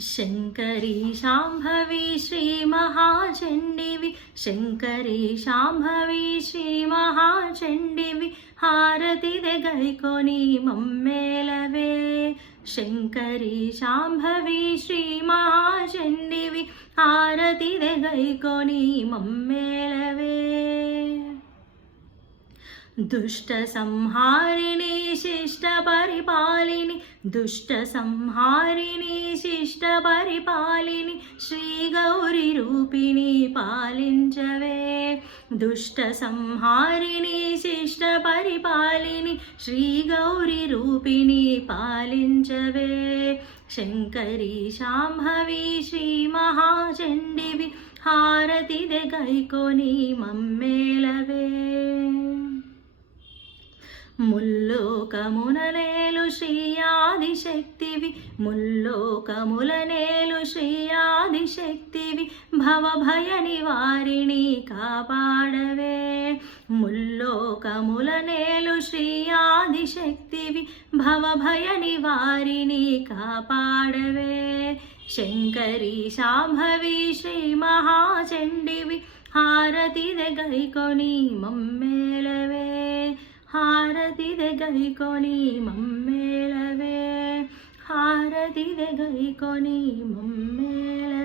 शङ्करी शाम्भवी श्रीमहाचण्डिवि शङ्करी शाम्भवी श्रीमहाचण्डिवि हारतिदे गैकोनि मम्मेलवे शङ्करी शाम्भवी श्रीमहाचण्डिवि हारतिदे गैकोनि मम्मेलवे दुष्ट संहारिणी शिष्ट परिपालिनी दुष्ट संहारिणी शिष्ट परिपालिनी श्री गौरी रूपिणी पालिंचवे दुष्ट संहारिणी शिष्ट परिपालिनी श्री गौरी रूपिणी पालिंचवे शंकरी शाम्भवी श्री महाचंडिवि हारतिदे गैकोनि मम्मेलवे ముల్లోకములనేలు శ్రీ ఆదిశక్తివి ముల్లోకములనేలు శ్రీ ఆదిశక్తివి భవభయ నివారిణి కాపాడవే ముల్లోకములనేలు శ్రీ ఆదిశక్తివి భవభయ నివారిణి కాపాడవే శంకరీ శాంభవి శ్రీ మహాచండివి హారతిదె గైకొని మమ్మేలవే हारतिदे गैकोनि मम्मेलवे हारतिदे गैकोनि मम्मेलवे।